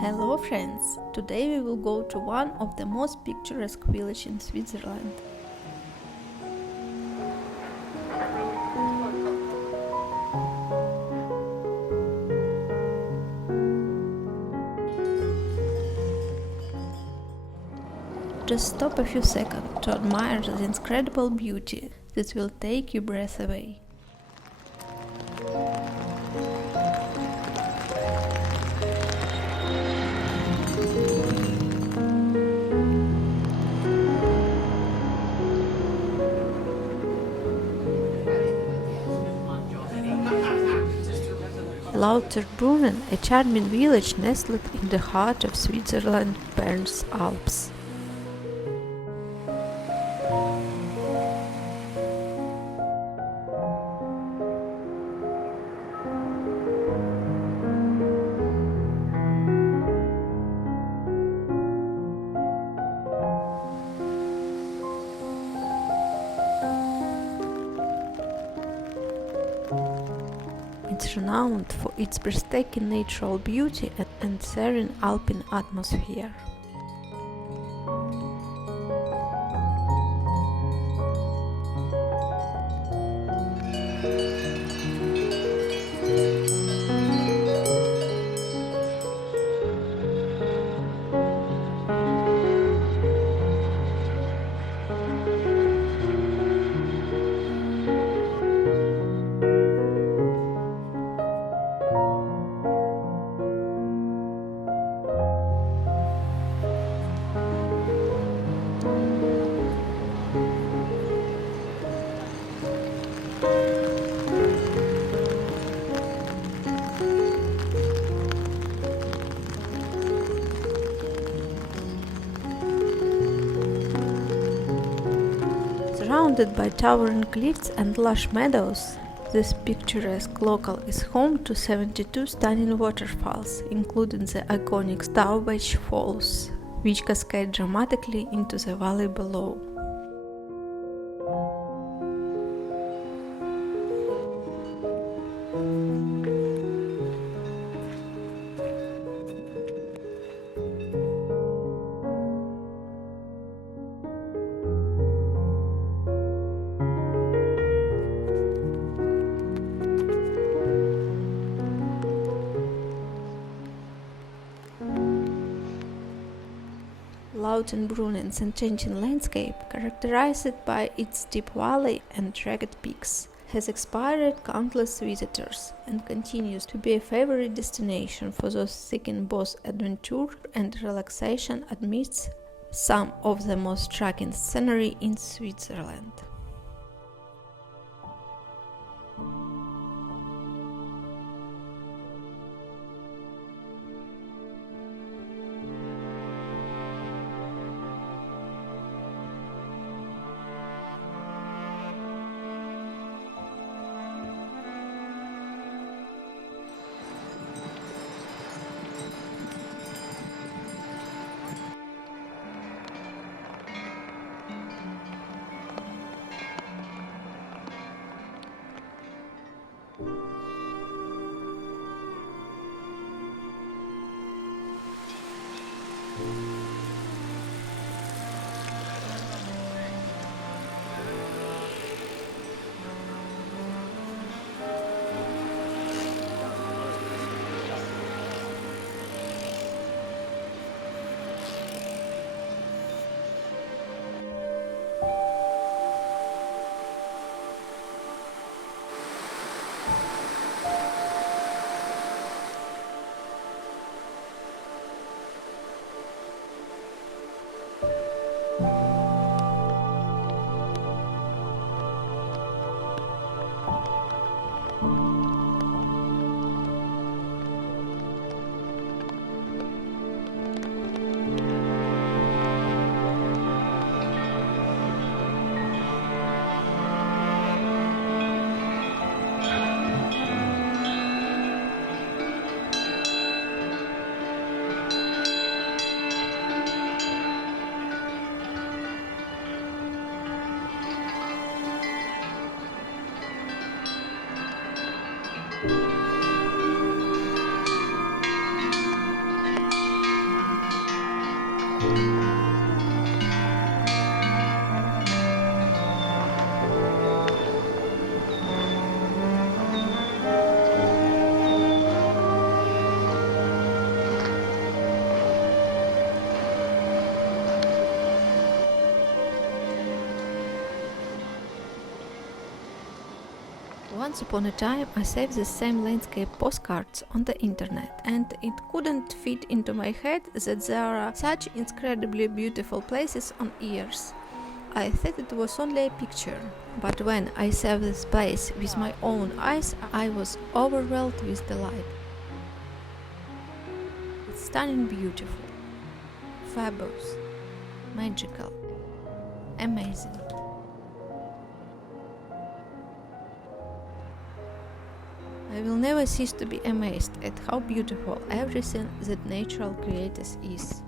Hello friends! Today we will go to one of the most picturesque villages in Switzerland. Just stop a few seconds to admire the incredible beauty that will take your breath away. Lauterbrunnen, a charming village nestled in the heart of Switzerland's Bernese Alps. It's renowned for its breathtaking natural beauty and serene alpine atmosphere. Surrounded by towering cliffs and lush meadows, this picturesque local is home to 72 stunning waterfalls, including the iconic Staubach Falls, which cascade dramatically into the valley below. Lauterbrunnen's enchanting landscape, characterized by its steep valley and rugged peaks, has inspired countless visitors and continues to be a favorite destination for those seeking both adventure and relaxation amidst some of the most striking scenery in Switzerland. Once upon a time I saved the same landscape postcards on the internet, and it couldn't fit into my head that there are such incredibly beautiful places on Earth. I thought it was only a picture, but when I saw this place with my own eyes, I was overwhelmed with delight. It's stunning, beautiful, fabulous, magical, amazing. I will never cease to be amazed at how beautiful everything that natural creators is.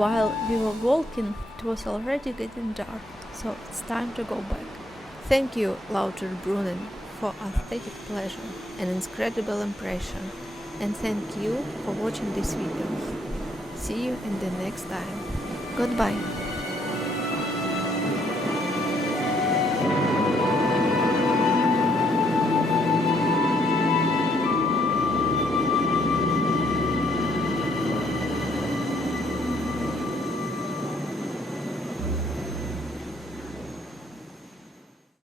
while we were walking, it was already getting dark, so it's time to go back. Thank you, Lauterbrunnen, for aesthetic pleasure and incredible impression, and thank you for watching this video. See you in the next time. Goodbye.